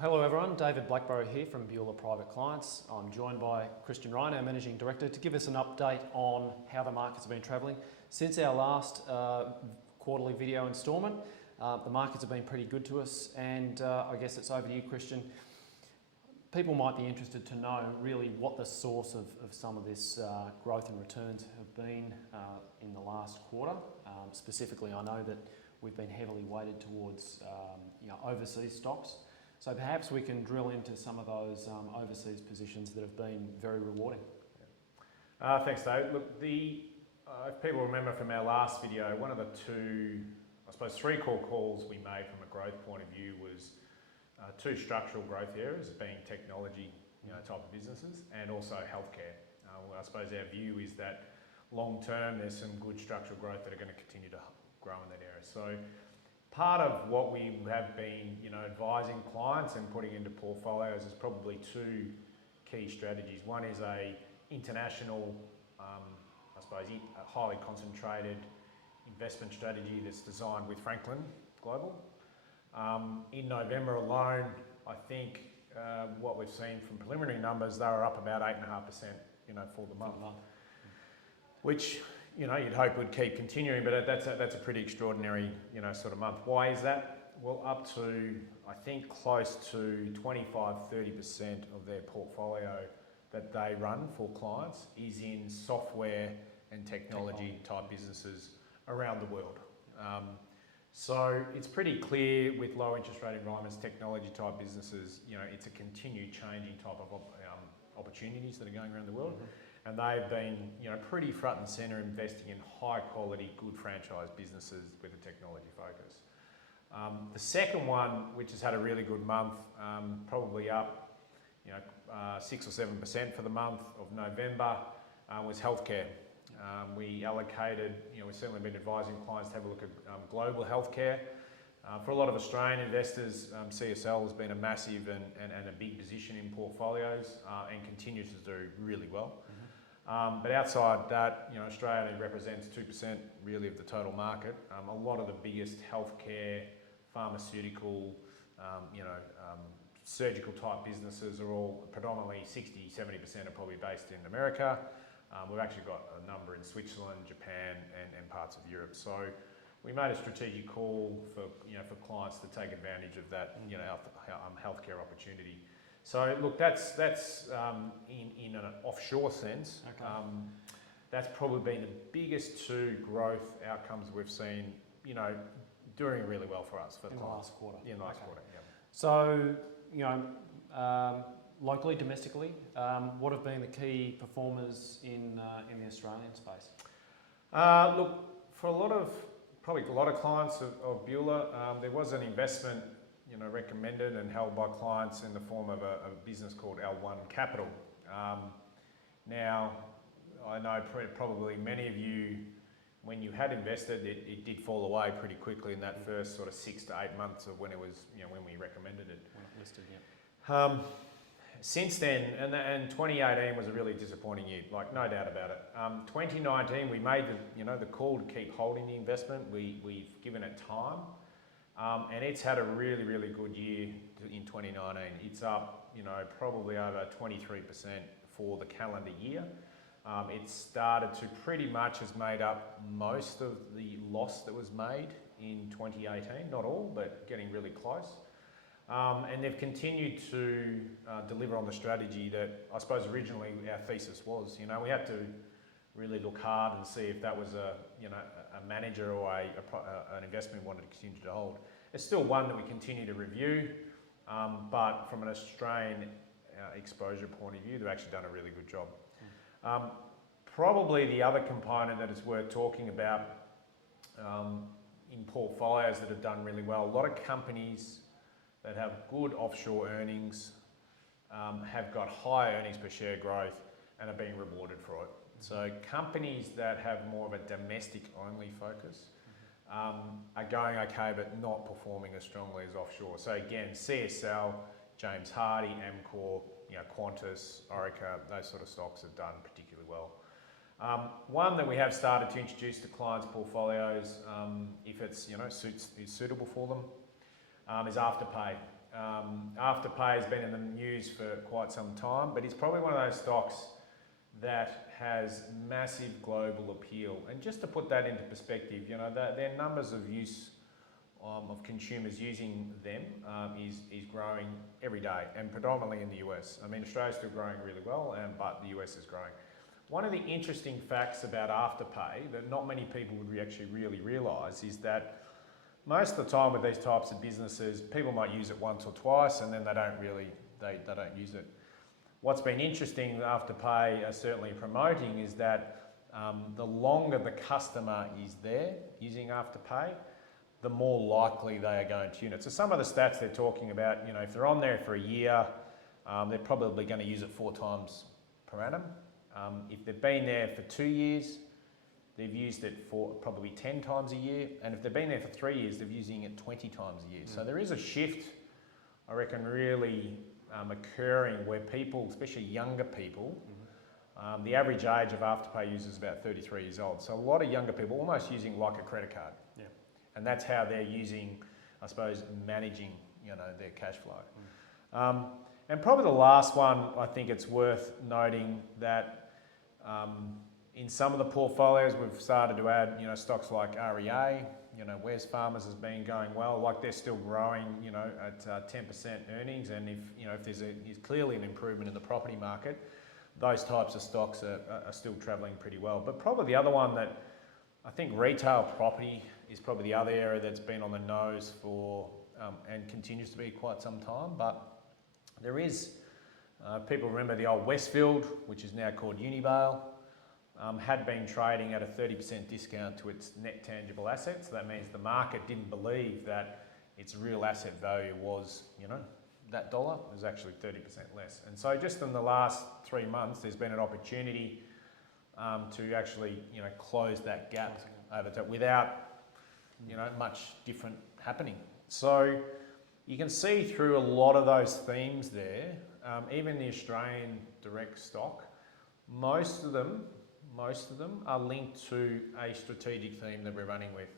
Hello everyone, David Blackborrow here from Beulah Private Clients. I'm joined by Christian Ryan, our Managing Director, to give us an update on how the markets have been travelling. Since our last quarterly video instalment, the markets have been pretty good to us, and I guess it's over to you, Christian. People might be interested to know really what the source of some of this growth and returns have been in the last quarter. Specifically, I know that we've been heavily weighted towards overseas stocks. So perhaps we can drill into some of those overseas positions that have been very rewarding. Thanks, Dave. Look, if people remember from our last video, one of the three core calls we made from a growth point of view was two structural growth areas, being technology type of businesses and also healthcare. I suppose our view is that long term there's some good structural growth that are going to continue to grow in that area. So part of what we have been, advising clients and putting into portfolios is probably two key strategies. One is a international, a highly concentrated investment strategy that's designed with Franklin Global. In November alone, I think what we've seen from preliminary numbers, they were up about 8.5%, for the month, which you'd hope would keep continuing, but that's a pretty extraordinary, sort of month. Why is that? Well, up to, I think, close to 25-30% of their portfolio that they run for clients is in software and technology type businesses around the world. So it's pretty clear with low interest rate environments, technology type businesses, it's a continued changing type of opportunities that are going around the world. And they've been, pretty front and centre investing in high quality, good franchise businesses with a technology focus. The second one, which has had a really good month, probably up, 6 or 7% for the month of November, was healthcare. We allocated, we've certainly been advising clients to have a look at global healthcare. For a lot of Australian investors, CSL has been a massive and a big position in portfolios and continues to do really well. But outside that, Australia represents 2% really of the total market. A lot of the biggest healthcare, pharmaceutical, surgical type businesses are all predominantly 60-70% are probably based in America. We've actually got a number in Switzerland, Japan, and parts of Europe. So we made a strategic call for clients to take advantage of that healthcare opportunity. So look, that's in an offshore sense. Okay. That's probably been the biggest two growth outcomes we've seen. Doing really well for us for in clients. The last quarter. Yeah, in the last quarter. Yeah. So locally, domestically, what have been the key performers in the Australian space? Look, for a lot of clients of Beulah, there was an investment recommended and held by clients in the form of a business called L1 Capital. Now, I know probably many of you, when you had invested, it did fall away pretty quickly in that first sort of 6 to 8 months of when it was, when we recommended it. When it listed, yeah. Since then, and 2018 was a really disappointing year, like no doubt about it. 2019, we made the call to keep holding the investment. We've given it time. And it's had a really, really good year in 2019. It's up, probably over 23% for the calendar year. It started to pretty much has made up most of the loss that was made in 2018. Not all, but getting really close. And they've continued to deliver on the strategy that I suppose originally our thesis was. We had to really look hard and see if that was a manager or an investment we wanted to continue to hold. It's still one that we continue to review, but from an Australian exposure point of view, they've actually done a really good job. Probably the other component that is worth talking about in portfolios that have done really well, a lot of companies that have good offshore earnings have got high earnings per share growth and are being rewarded for it. So companies that have more of a domestic only focus are going okay, but not performing as strongly as offshore. So again, CSL, James Hardie, Amcor, Qantas, Orica, those sort of stocks have done particularly well. One that we have started to introduce to clients' portfolios, if it's is suitable for them, is Afterpay. Afterpay has been in the news for quite some time, but it's probably one of those stocks that has massive global appeal. And just to put that into perspective, you know, their numbers of use of consumers using them is growing every day, and predominantly in the US. I mean, Australia's still growing really well, but the US is growing. One of the interesting facts about Afterpay that not many people would actually really realise is that most of the time with these types of businesses, people might use it once or twice and then they don't use it. What's been interesting Afterpay are certainly promoting is that the longer the customer is there using Afterpay, the more likely they are going to use it. So some of the stats they're talking about, you know, if they're on there for a year, they're probably going to use it 4 times per annum. If they've been there for 2 years, they've used it for probably 10 times a year. And if they've been there for 3 years, they're using it 20 times a year. So there is a shift, I reckon, really occurring where people, especially younger people, the average age of Afterpay users is about 33 years old. So a lot of younger people almost using like a credit card. Yeah. And that's how they're using, I suppose, managing, you know, their cash flow. And probably the last one, I think it's worth noting that in some of the portfolios, we've started to add, you know, stocks like REA, you know, Wesfarmers has been going well, like they're still growing, you know, at 10% earnings. And if there's clearly an improvement in the property market, those types of stocks are still travelling pretty well. But probably the other one that I think retail property is probably the other area that's been on the nose for and continues to be quite some time. But there is, people remember the old Westfield, which is now called Unibail, had been trading at a 30% discount to its net tangible assets. So that means the market didn't believe that its real asset value was, you know, that dollar. It was actually 30% less. And so just in the last 3 months, there's been an opportunity to actually, you know, close that gap over to, without, you know, much different happening. So you can see through a lot of those themes there, even the Australian direct stock, most of them are linked to a strategic theme that we're running with.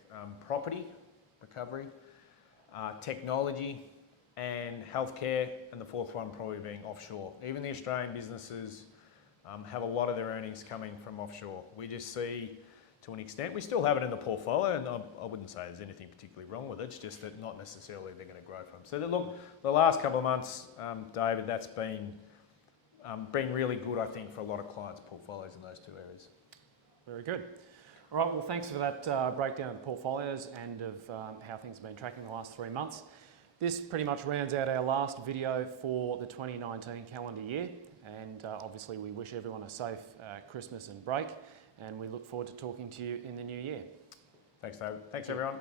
Property recovery, technology and healthcare, and the fourth one probably being offshore. Even the Australian businesses have a lot of their earnings coming from offshore. We just see, to an extent, we still have it in the portfolio, and I wouldn't say there's anything particularly wrong with it, it's just that not necessarily they're going to grow from. So look, the last couple of months, David, that's been really good, I think, for a lot of clients' portfolios in those two areas. Very good. All right, well, thanks for that breakdown of the portfolios and of how things have been tracking the last 3 months. This pretty much rounds out our last video for the 2019 calendar year, and obviously we wish everyone a safe Christmas and break, and we look forward to talking to you in the new year. Thanks, David. Thanks, everyone.